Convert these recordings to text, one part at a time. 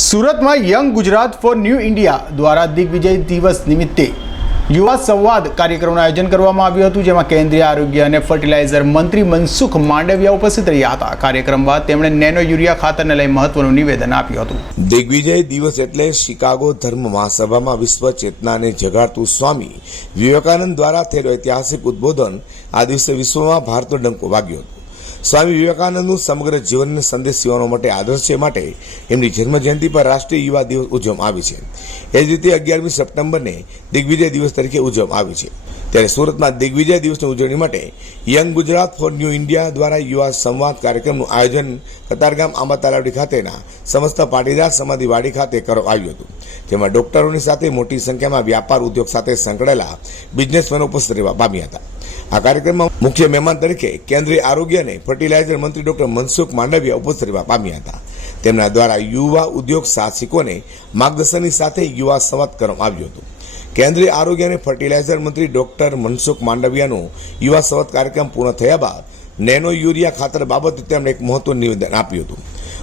સુરતમાં young Gujarat for new India દ્વારા દિગ્વિજય દિવસ નિમિત્તે યુવા સંવાદ કાર્યક્રમનું આયોજન કરવામાં આવ્યું હતું, જેમાં કેન્દ્રીય આરોગ્ય અને ફર્ટિલાઇઝર મંત્રી મનસુખ માંડવિયા ઉપસ્થિત રહ્યા હતા. કાર્યક્રમ બાદ તેમણે નેનો યુરિયા ખાતરને લઈ મહત્વનું નિવેદન આપ્યું હતું. દિગ્વિજય દિવસ એટલે શિકાગો ધર્મ મહાસભામાં વિશ્વ ચેતનાને જગાડતું સ્વામી વિવેકાનંદ દ્વારા થયેલું ઐતિહાસિક ઉદ્બોધન આ દિવસે વિશ્વમાં ભારતનો ડંકો વાગ્યો હતો. સ્વામી વિવેકાનંદનું સમગ્ર જીવનને સંદેશ યુવાનો માટે આદર્શ છે માટે એમની જન્મજયંતિ પર રાષ્ટ્રીય યુવા દિવસ ઉજવવામાં આવી છે. એ જ રીતે અગિયારમી સપ્ટેમ્બરને દિગ્વિજય દિવસ તરીકે ઉજવવામાં આવી છે. ત્યારે સુરતમાં દિગ્વિજય દિવસની ઉજવણી માટે young Gujarat for new India દ્વારા યુવા સંવાદ કાર્યક્રમનું આયોજન કતારગામ આંબા તલાવડી ખાતેના સમસ્ત પાટીદાર સમાધિવાડી ખાતે કરવામાં આવ્યું હતું. જેમાં ડોક્ટરોની સાથે મોટી સંખ્યામાં વ્યાપાર ઉદ્યોગ સાથે સંકળાયેલા બિઝનેસમેનો ઉપસ્થિત રહેવા પામ્યા હતા. આ કાર્યક્રમમાં મુખ્ય મહેમાન તરીકે કેન્દ્રીય આરોગ્ય અને ફર્ટિલાઇઝર મંત્રી ડોક્ટર મનસુખ માંડવિયા ઉપસ્થિત પામ્યા હતા. તેમના દ્વારા યુવા ઉદ્યોગ સાહસિકોને માર્ગદર્શનની સાથે યુવા સંવાદ કરવામાં આવ્યો હતો. કેન્દ્રીય આરોગ્ય અને ફર્ટિલાઇઝર મંત્રી ડોક્ટર મનસુખ માંડવિયાનો યુવા સંવાદ કાર્યક્રમ પૂર્ણ થયા બાદ નેનો યુરિયા ખાતર બાબતે તેમણે એક મહત્વનું નિવેદન આપ્યું હતું.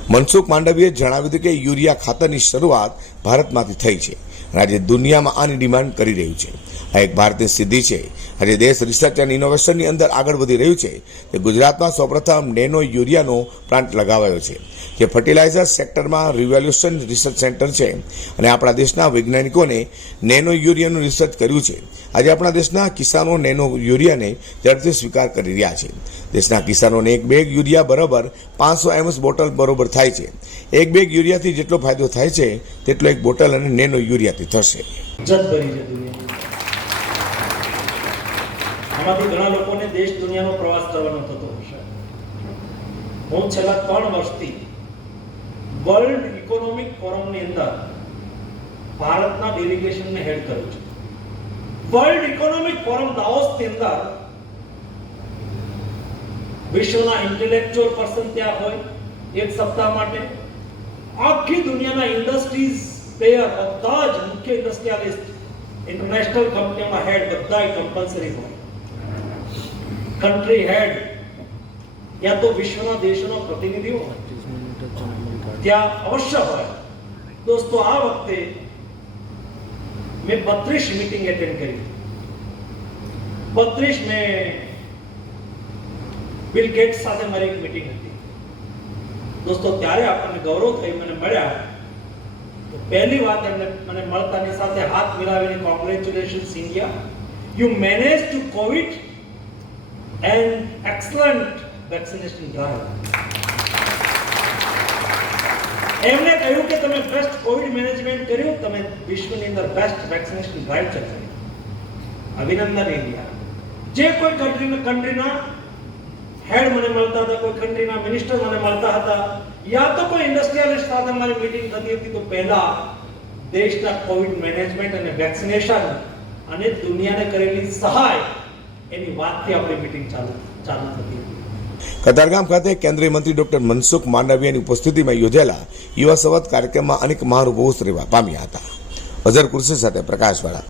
મનસુખ માંડવીએ જણાવ્યું હતું કે યુરિયા ખાતરની શરૂઆત ભારતમાંથી થઈ છે. આજે દુનિયામાં આની ડિમાન્ડ કરી રહ્યું છે. આ એક ભારતીય સિદ્ધિ છે. આજે દેશ રિસર્ચ એન્ડ ઇનોવેશનની અંદર આગળ વધી રહ્યું છે તે ગુજરાતમાં સૌપ્રથમ નેનો યુરિયાનો પ્લાન્ટ લગાવાયો છે, જે ફર્ટિલાઇઝર સેક્ટરમાં રિવોલ્યુશન રિસર્ચ સેન્ટર છે. અને આપણા દેશના વૈજ્ઞાનિકોને નેનો યુરિયાનું રિસર્ચ કર્યું છે. આજે આપણા દેશના કિસાનો નેનો યુરિયાને ઝડપથી સ્વીકાર કરી રહ્યા છે. દેશના કિસાનોને એક બેગ યુરિયા બરાબર પાંચસો એમએસ બોટલ બરોબર થાય છે. એક બેગ યુરિયાથી જેટલો ફાયદો થાય છે, તેટલો એક બોટલ અને નેનો યુરિયાથી થશે છે દુનિયાની. આમાંથી ઘણા લોકોને દેશ દુનિયાનો પ્રવાસ કરવાનો થતો હશે. હું છેલ્લા ત્રણ વર્ષથી વર્લ્ડ ઇકોનોમિક ફોરમની અંદર ભારતના ડેલિગેશનને હેડ કરું છું. વર્લ્ડ ઇકોનોમિક ફોરમ દાઓસની અંદર વિશ્વના ઇન્ટેલેક્ચુઅલ પર્સન ત્યાં હોય, એક સપ્તાહ માટે આખી દુનિયાના ઇન્ડસ્ટ્રીઝ પ્લેયર બધા જ મુખ્ય ઇન્ડસ્ટ્રીયાલિસ્ટ ઇન્ટરનેશનલ કંપનીઓના હેડ બધા કમ્પલસરી હોય. કન્ટ્રી હેડ યા તો વિશ્વના દેશોનો પ્રતિનિધિઓ હોય. ત્યાં અવશ્ય હોય. દોસ્તો, આ વખતે મેં બત્રીસ મીટિંગ એટેન્ડ કરી. બત્રીસ મેં બિલ ગેટ્સ સાથે મારી એક મીટિંગ હતી. દોસ્તો, ત્યારે આપણને ગૌરવ થઈ મને મળ્યા. પહેલી વાત એમને મને મળતાની સાથે હાથ મિલાવીને congratulations India you manage to COVID and excellent vaccination drive એમણે કહ્યું કે તમે બેસ્ટ કોવિડ મેનેજમેન્ટ કર્યું, તમે વિશ્વની અંદર બેસ્ટ વેક્સિનેશન ડ્રાઈવ ચલાવી અભિનંદન ઇન્ડિયા જે કોઈ કન્ટ્રીના કન્ટ્રીના હેડ મને મળતા હતા, કોઈ કન્ટ્રીના મિનિસ્ટર મને મળતા હતા યા તો કોઈ ઇન્ડસ્ટ્રીયલિસ્ટ સાથે મારી મીટિંગ થતી હતી તો પહેલા દેશના કોવિડ મેનેજમેન્ટ અને વેક્સિનેશન અને દુનિયાને કરેલી સહાય એની વાતથી આપણી મીટિંગ ચાલુ ચાલુ થતી હતી. કતારગામ ખાતે કેન્દ્રીય મંત્રી ડોક્ટર મનસુખ માંડવિયાની ઉપસ્થિતિમાં યોજાયેલા યુવા સંવાદ કાર્યક્રમમાં અનેક મહાનુભાવો રહેવા પામ્યા હતા. અઝર કુર્સી સાથે પ્રકાશવાળા